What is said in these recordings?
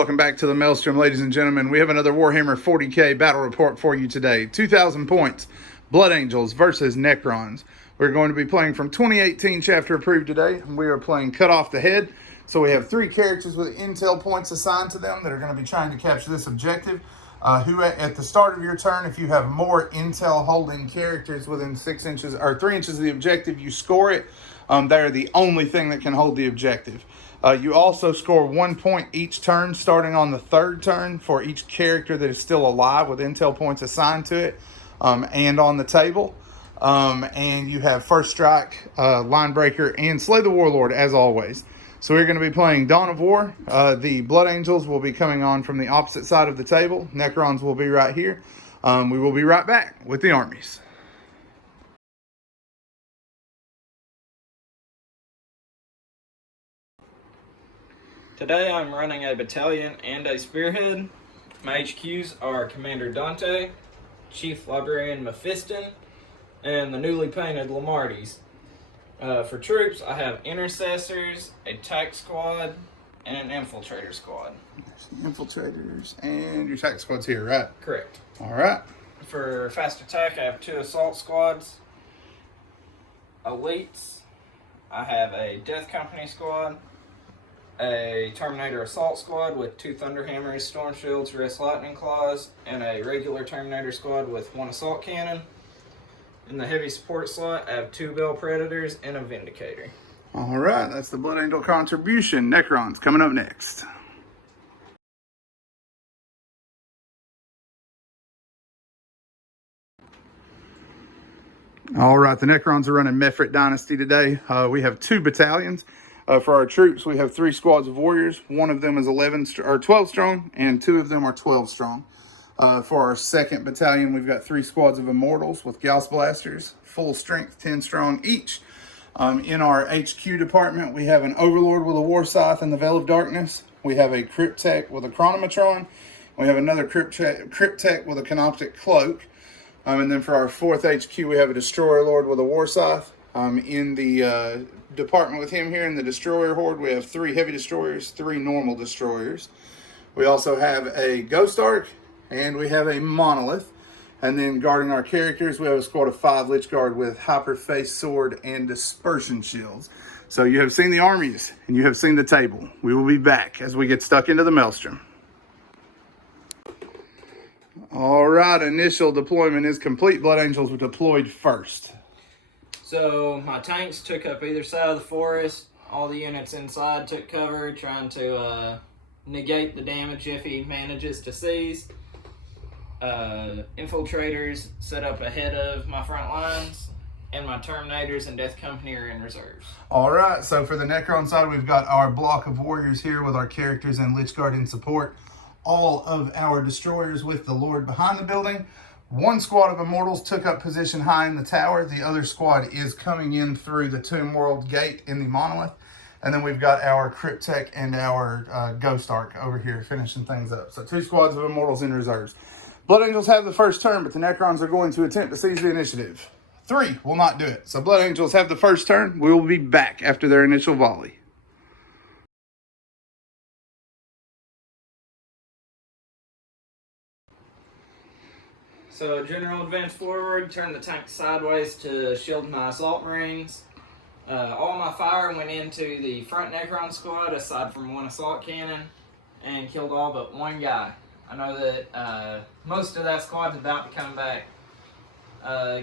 Welcome back to the Maelstrom, ladies and gentlemen. We have another Warhammer 40k battle report for you today. 2,000 points, Blood Angels versus Necrons. We're going to be playing from 2018 chapter approved today. We are playing Cut Off the Head. So we have 3 characters with intel points assigned to them that are going to be trying to capture this objective. Who at the start of your turn, if you have more intel holding characters within 6 inches or 3 inches of the objective, you score it. They are the only thing that can hold the objective. You also score 1 point each turn, starting on the 3rd turn for each character that is still alive with intel points assigned to it, and on the table. And you have First Strike, Line Breaker, and Slay the Warlord as always. So we're going to be playing Dawn of War. The Blood Angels will be coming on from the opposite side of the table. Necrons will be right here. We will be right back with the armies. Today I'm running a battalion and a spearhead. My HQs are Commander Dante, Chief Librarian Mephiston, and the newly painted Lamarties. For troops, I have intercessors, a tac squad, and an infiltrator squad. Infiltrators, and your tac squad's here, right? Correct. All right. For fast attack, I have 2 assault squads. Elites, I have a Death Company squad, a Terminator Assault Squad with 2 Thunderhammers, Storm Shields, Rest Lightning Claws, and a regular Terminator Squad with 1 Assault Cannon. In the heavy support slot, I have 2 Baal Predators and a Vindicator. All right, that's the Blood Angel contribution. Necrons coming up next. All right, the Necrons are running Dagon Dynasty today. We have 2 battalions. For our troops, we have 3 squads of warriors. 1 of them is 12 strong, and 2 of them are 12 strong. For our 2nd battalion, we've got 3 squads of immortals with Gauss blasters, full strength, 10 strong each. In our HQ department, we have an Overlord with a War Scythe and the Veil of Darkness. We have a Cryptech with a Chronometron. We have another Cryptech with a Canoptic Cloak. And then for our 4th HQ, we have a Destroyer Lord with a War Scythe. In the department with him here in the Destroyer Horde, we have 3 heavy destroyers, 3 normal destroyers. We also have a Ghost Ark, and we have a Monolith. And then guarding our characters, we have a squad of 5 Lich Guard with Hyperface Sword and Dispersion Shields. So you have seen the armies, and you have seen the table. We will be back as we get stuck into the Maelstrom. All right, initial deployment is complete. Blood Angels were deployed first. So my tanks took up either side of the forest. All the units inside took cover, trying to negate the damage if he manages to seize. Infiltrators set up ahead of my front lines, and my Terminators and Death Company are in reserves. All right, so for the Necron side, we've got our block of warriors here with our characters and Lich Guard in support. All of our destroyers with the Lord behind the building. 1 squad of immortals took up position high in the tower. The other squad is coming in through the Tomb World gate in the Monolith. And then we've got our Cryptech and our Ghost Ark over here finishing things up. So 2 squads of immortals in reserves. Blood Angels have the first turn, but the Necrons are going to attempt to seize the initiative. 3 will not do it. So Blood Angels have the first turn. We will be back after their initial volley. So general advance forward, turn the tank sideways to shield my assault marines. All my fire went into the front Necron squad aside from 1 assault cannon and killed all but 1 guy. I know that most of that squad's about to come back.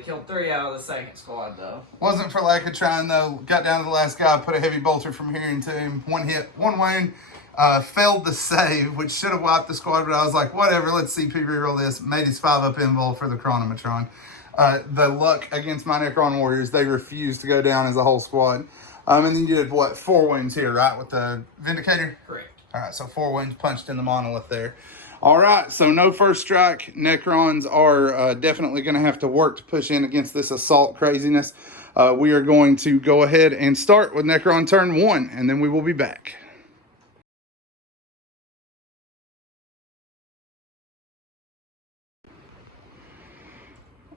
Killed 3 out of the 2nd squad though. Wasn't for lack of trying though. Got down to the last guy, put a heavy bolter from here into him. 1 hit, 1 wound. Failed the save, which should have wiped the squad, but I was like, whatever, let's CP reroll this. Made his 5-up invul for the Chronometron. The luck against my Necron Warriors, they refused to go down as a whole squad. And then you did, what, 4 wounds here, right, with the Vindicator? Correct. All right, so 4 wounds punched in the Monolith there. All right, so no first strike. Necrons are definitely going to have to work to push in against this assault craziness. We are going to go ahead and start with Necron turn 1, and then we will be back.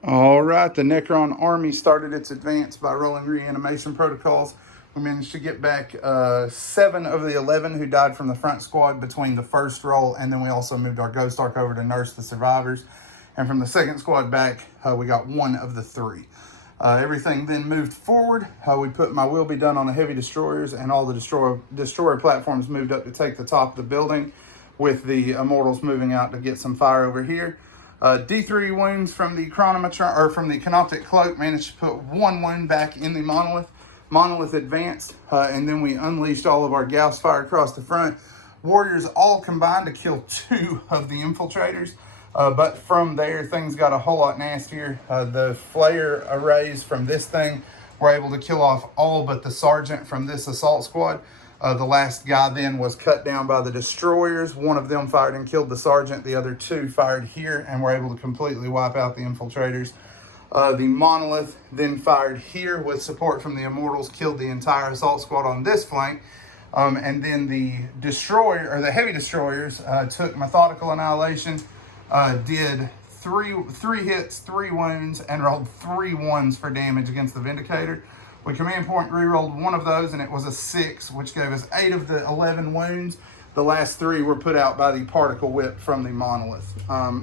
All right, the Necron army started its advance by rolling reanimation protocols. We managed to get back 7 of the 11 who died from the front squad between the first roll, and then we also moved our Ghost Ark over to nurse the survivors. And from the second squad back, we got 1 of the 3. Everything then moved forward. We put My Will Be Done on the heavy destroyers, and all the destroyer platforms moved up to take the top of the building, with the Immortals moving out to get some fire over here. D3 wounds from the Chronometron, or from the Canoptic Cloak, managed to put 1 wound back in the Monolith. Monolith advanced, and then we unleashed all of our Gauss fire across the front. Warriors all combined to kill 2 of the infiltrators, but from there things got a whole lot nastier. The flare arrays from this thing were able to kill off all but the sergeant from this assault squad. The last guy then was cut down by the destroyers. 1 of them fired and killed the sergeant. The other 2 fired here and were able to completely wipe out the infiltrators. The Monolith then fired here with support from the Immortals, killed the entire assault squad on this flank. And then the destroyer, or the heavy destroyers, took methodical annihilation, did three hits, 3 wounds, and rolled 3 1s for damage against the Vindicator. We command point re-rolled 1 of those, and it was a 6, which gave us 8 of the 11 wounds. The last 3 were put out by the particle whip from the Monolith.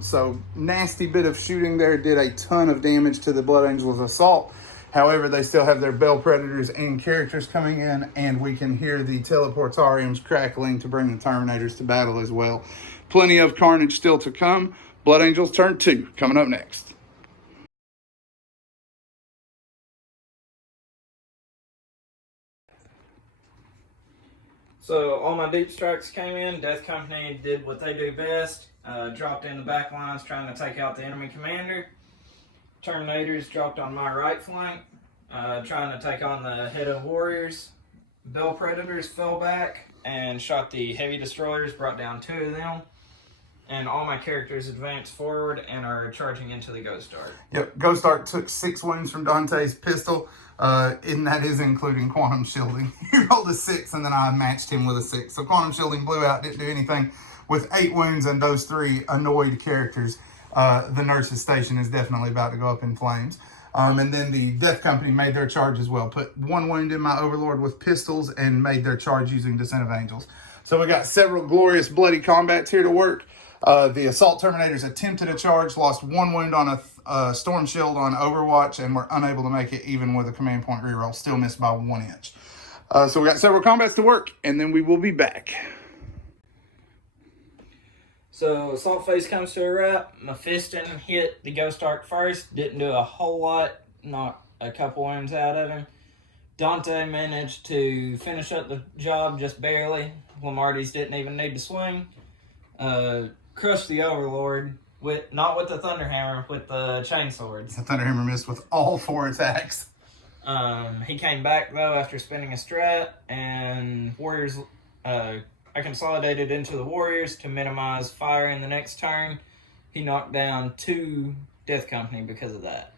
So nasty bit of shooting there, did a ton of damage to the Blood Angels assault. However, they still have their Bell Predators and characters coming in, and we can hear the Teleportariums crackling to bring the Terminators to battle as well. Plenty of carnage still to come. Blood Angels turn 2, coming up next. So all my deep strikes came in. Death Company did what they do best. Dropped in the back lines trying to take out the enemy commander. Terminators dropped on my right flank, trying to take on the head of warriors. Bell Predators fell back and shot the heavy destroyers, brought down 2 of them. And all my characters advanced forward and are charging into the Ghost Ark. Yep, Ghost Ark took 6 wounds from Dante's pistol, and that is including Quantum Shielding. He rolled a 6, and then I matched him with a 6. So Quantum Shielding blew out, didn't do anything. With 8 wounds and those 3 annoyed characters, the nurse's station is definitely about to go up in flames. And then the Death Company made their charge as well. Put 1 wound in my Overlord with pistols and made their charge using Descent of Angels. So we got several glorious bloody combats here to work. The Assault Terminators attempted a charge, lost 1 wound on a Storm Shield on Overwatch, and were unable to make it even with a command point reroll. Still missed by 1 inch. So we got several combats to work, and then we will be back. So Assault Phase comes to a wrap. Mephiston hit the Ghost Ark first. Didn't do a whole lot. Knocked a couple wounds out of him. Dante managed to finish up the job just barely. Lamarty's didn't even need to swing. Crushed the Overlord, not with the Thunderhammer, with the chainswords. The Thunderhammer missed with all 4 attacks. He came back, though, after spinning a strat, and Warriors... I consolidated into the Warriors to minimize fire in the next turn. He knocked down 2 Death Company because of that.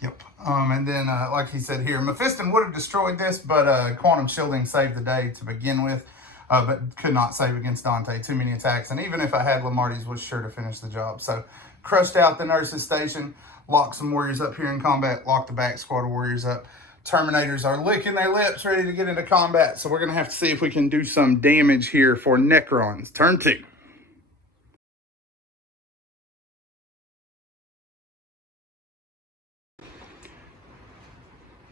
Yep. And then, like he said here, Mephiston would have destroyed this, but Quantum Shielding saved the day to begin with, but could not save against Dante. Too many attacks. And even if I had Lamarty's, was sure to finish the job. So, crushed out the nurse's station, locked some Warriors up here in combat, locked the back squad of Warriors up. Terminators are licking their lips, ready to get into combat. So we're going to have to see if we can do some damage here for Necrons. Turn 2.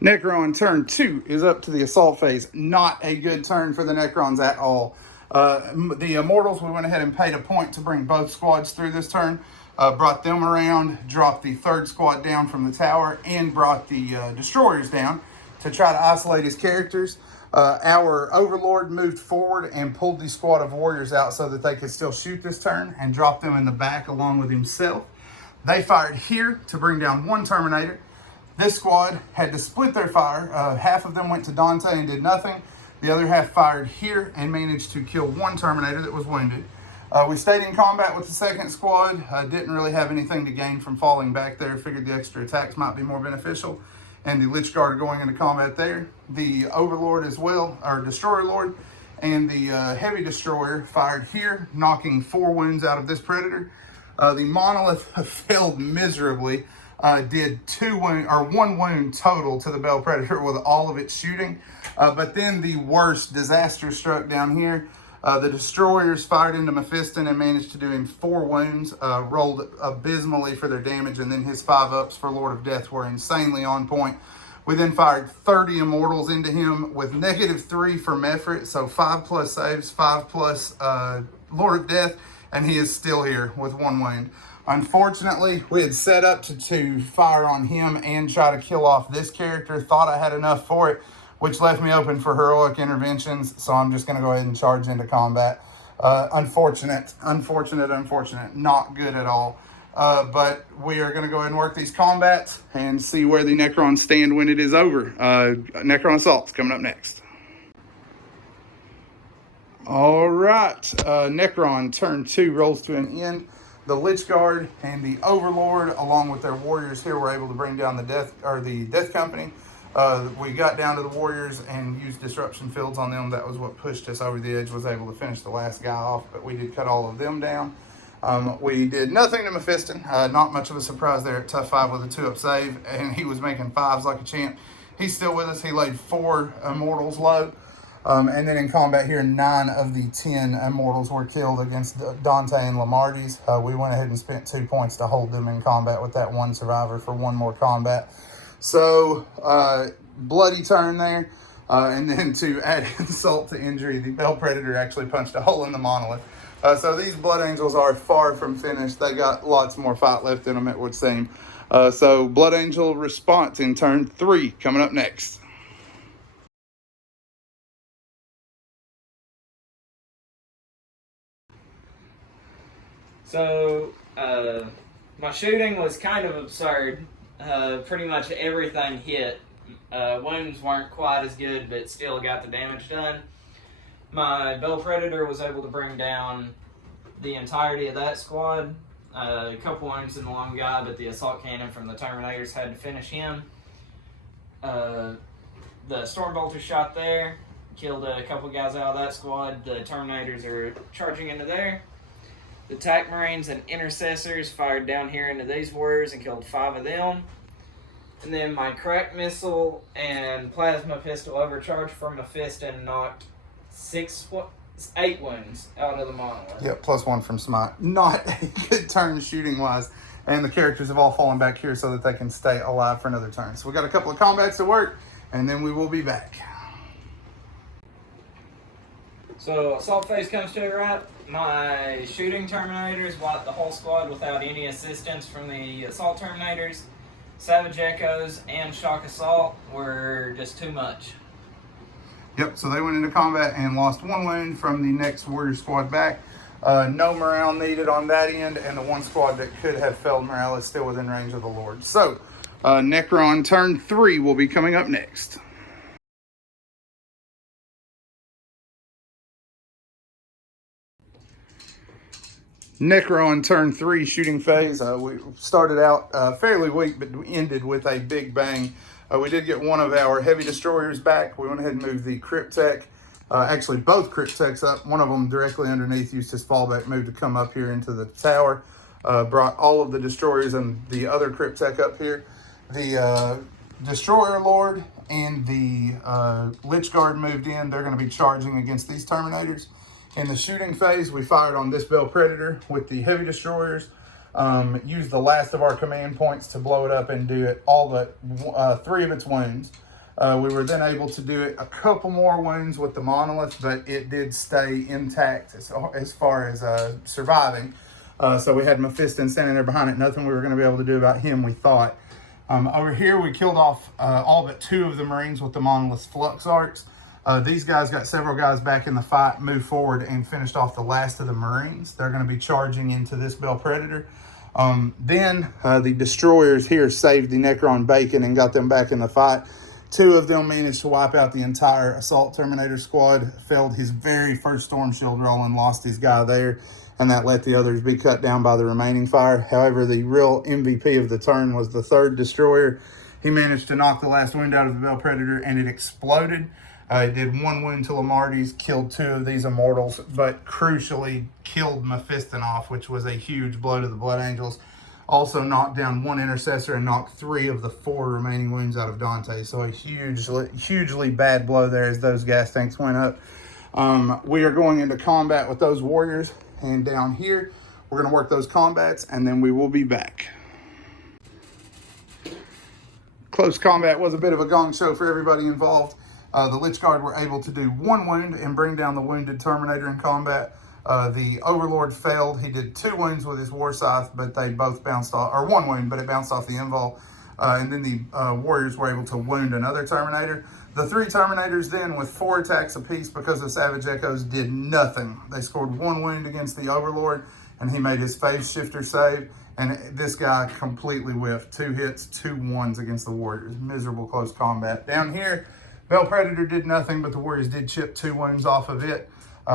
Necron turn 2 is up to the assault phase. Not a good turn for the Necrons at all. The Immortals, we went ahead and paid a point to bring both squads through this turn. Brought them around, dropped the 3rd squad down from the tower, and brought the destroyers down to try to isolate his characters. Our Overlord moved forward and pulled the squad of warriors out so that they could still shoot this turn, and dropped them in the back along with himself. They fired here to bring down 1 Terminator. This squad had to split their fire. Half of them went to Dante and did nothing. The other half fired here and managed to kill 1 Terminator that was wounded. We stayed in combat with the 2nd squad. Didn't really have anything to gain from falling back there. Figured the extra attacks might be more beneficial. And the Lich Guard are going into combat there. The Overlord as well, or Destroyer Lord, and the Heavy Destroyer fired here, knocking 4 wounds out of this Predator. The Monolith failed miserably. did 1 wound total to the Baal Predator with all of its shooting. But then the worst disaster struck down here. The destroyers fired into Mephiston and managed to do him 4 wounds, rolled abysmally for their damage, and then his 5 ups for Lord of Death were insanely on point. We then fired 30 Immortals into him with -3 for Mephrit, so 5+ saves, 5+ Lord of Death, and he is still here with 1 wound. Unfortunately, we had set up to fire on him and try to kill off this character. Thought I had enough for it, which left me open for heroic interventions, so I'm just going to go ahead and charge into combat. Unfortunate, not good at all. But we are going to go ahead and work these combats and see where the Necrons stand when it is over. Necron Assault's coming up next. All right, Necron turn 2 rolls to an end. The Lich Guard and the Overlord, along with their warriors here, were able to bring down the Death Company. We got down to the warriors and used disruption fields on them. That was what pushed us over the edge, was able to finish the last guy off, but we did cut all of them down. We did nothing to Mephiston. Not much of a surprise there at tough 5 with a 2-up save, and he was making 5s like a champ. He's still with us. He laid 4 Immortals low. And then in combat here, 9 of the 10 Immortals were killed against Dante and Lamardes. We went ahead and spent 2 points to hold them in combat with that 1 survivor for 1 more combat. So, bloody turn there. And then to add insult to injury, the Baal Predator actually punched a hole in the monolith. So these Blood Angels are far from finished. They got lots more fight left in them, it would seem. So Blood Angel response in turn 3 coming up next. So, my shooting was kind of absurd. Pretty much everything hit. Wounds weren't quite as good, but still got the damage done. My Baal Predator was able to bring down the entirety of that squad. A couple wounds in the long guy, but the assault cannon from the Terminators had to finish him. The Stormbolter shot there, killed a couple guys out of that squad. The Terminators are charging into there. The Tac Marines and Intercessors fired down here into these warriors and killed 5 of them. And then my crack missile and plasma pistol overcharge from Mephiston knocked 8 wounds out of the monolith. Yep, +1 from Smite. Not a good turn shooting-wise. And the characters have all fallen back here so that they can stay alive for another turn. So we got a couple of combats to work, and then we will be back. So assault phase comes to a wrap. My shooting Terminators wiped the whole squad without any assistance from the assault Terminators. Savage Echoes and Shock Assault were just too much. Yep, so they went into combat and lost 1 wound from the next warrior squad back. No morale needed on that end, and the 1 squad that could have failed morale is still within range of the Lord. So, Necron turn 3 will be coming up next. Necron turn 3 shooting phase. We started out fairly weak, but we ended with a big bang. We did get 1 of our heavy destroyers back. We went ahead and moved the Cryptek, actually both Crypteks up. One of them directly underneath used his fallback move to come up here into the tower. Brought all of the destroyers and the other Cryptek up here. The Destroyer Lord and the Lich Guard moved in. They're going to be charging against these Terminators. In the shooting phase, we fired on this Baal Predator with the heavy destroyers. Used the last of our command points to blow it up and do it all but 3 of its wounds. We were then able to do it a couple more wounds with the monolith, but it did stay intact as far as surviving. So we had Mephiston standing there behind it. Nothing we were going to be able to do about him, we thought. Over here, we killed off all but 2 of the Marines with the monolith's flux arcs. These guys got several guys back in the fight, moved forward, and finished off the last of the Marines. They're going to be charging into this Baal Predator. Then the destroyers here saved the Necron Bacon and got them back in the fight. 2 of them managed to wipe out the entire Assault Terminator squad, failed his very first Storm Shield roll and lost his guy there, and that let the others be cut down by the remaining fire. However, the real MVP of the turn was the 3rd destroyer. He managed to knock the last wound out of the Baal Predator, and it exploded. It did 1 wound to Lamardes, killed 2 of these Immortals, but crucially killed Mephiston off, which was a huge blow to the Blood Angels. Also knocked down 1 intercessor and knocked 3 of the 4 remaining wounds out of Dante. So a hugely bad blow there as those gas tanks went up. We are going into combat with those warriors, and down here we're going to work those combats, and then we will be back. Close combat was a bit of a gong show for everybody involved. The Lich Guard were able to do 1 wound and bring down the wounded Terminator in combat. The Overlord failed. He did 2 wounds with his War Scythe, but they both bounced off, or 1 wound, but it bounced off the invul. And then the Warriors were able to wound another Terminator. The 3 Terminators then, with 4 attacks apiece because of Savage Echoes, did nothing. They scored 1 wound against the Overlord, and he made his phase shifter save. And this guy completely whiffed. 2 hits, 2 ones against the Warriors. Miserable close combat. Down here, Baal Predator did nothing, but the Warriors did chip 2 wounds off of it.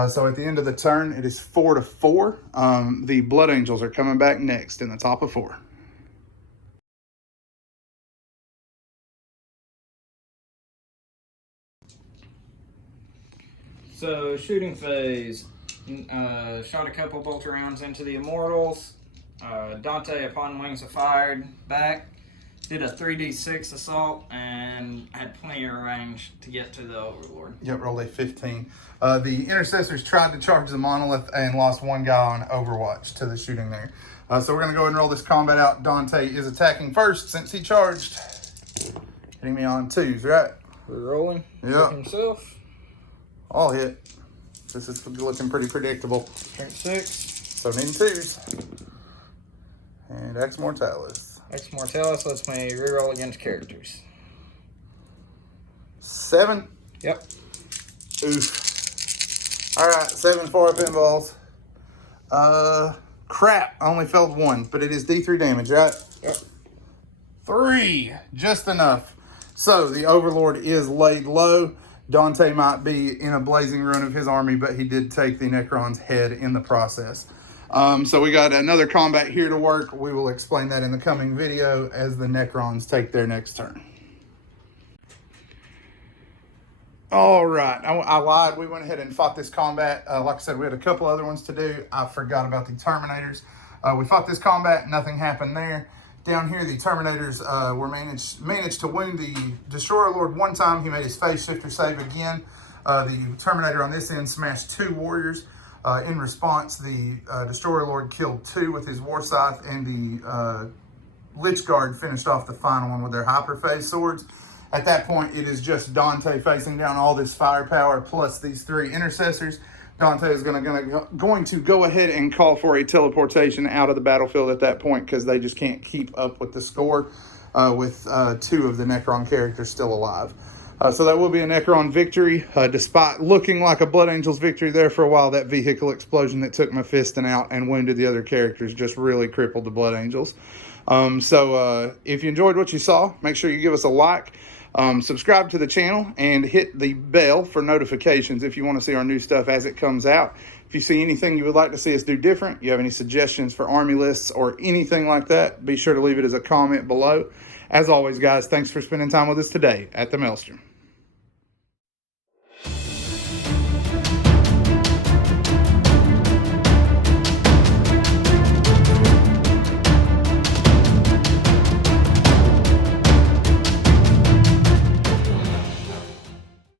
So at the end of the turn, it is 4-4. The Blood Angels are coming back next in the top of 4. So shooting phase, shot a couple bolt rounds into the Immortals. Dante, upon wings of fire, back, did a 3d6 assault and had plenty of range to get to the Overlord. Yep, rolled a 15. The Intercessors tried to charge the Monolith and lost 1 guy on Overwatch to the shooting there. So we're going to go ahead and roll this combat out. Dante is attacking first since he charged. Hitting me on 2s, right? We're rolling. Yep. Himself. All hit. This is looking pretty predictable. Turn 6. So needing 2s. And Ex Mortalis. Ex Mortalis lets me reroll against characters. 7. Yep. Oof. Alright, 7 4-up pinballs. Crap. I only failed 1, but it is D3 damage, right? Yep. 3. Just enough. So the Overlord is laid low. Dante might be in a blazing ruin of his army, but he did take the Necron's head in the process. So we got another combat here to work. We will explain that in the coming video as the Necrons take their next turn. All right, I lied. We went ahead and fought this combat. Like I said, we had a couple other ones to do. I forgot about the Terminators. We fought this combat. Nothing happened there. Down here, the Terminators were managed to wound the Destroyer Lord 1 time. He made his phase shifter save again. The Terminator on this end smashed 2 warriors. In response, the Destroyer Lord killed 2 with his War Scythe, and the Lich Guard finished off the final one with their Hyperphase swords. At that point, it is just Dante facing down all this firepower plus these 3 intercessors. Dante is going to go ahead and call for a teleportation out of the battlefield at that point because they just can't keep up with the score with 2 of the Necron characters still alive. So that will be a Necron victory. Despite looking like a Blood Angels victory there for a while, that vehicle explosion that took Mephiston out and wounded the other characters just really crippled the Blood Angels. So if you enjoyed what you saw, make sure you give us a like. Subscribe to the channel and hit the bell for notifications if you want to see our new stuff as it comes out. If you see anything you would like to see us do different, you have any suggestions for army lists or anything like that, be sure to leave it as a comment below. As always, guys, thanks for spending time with us today at the Maelstrom.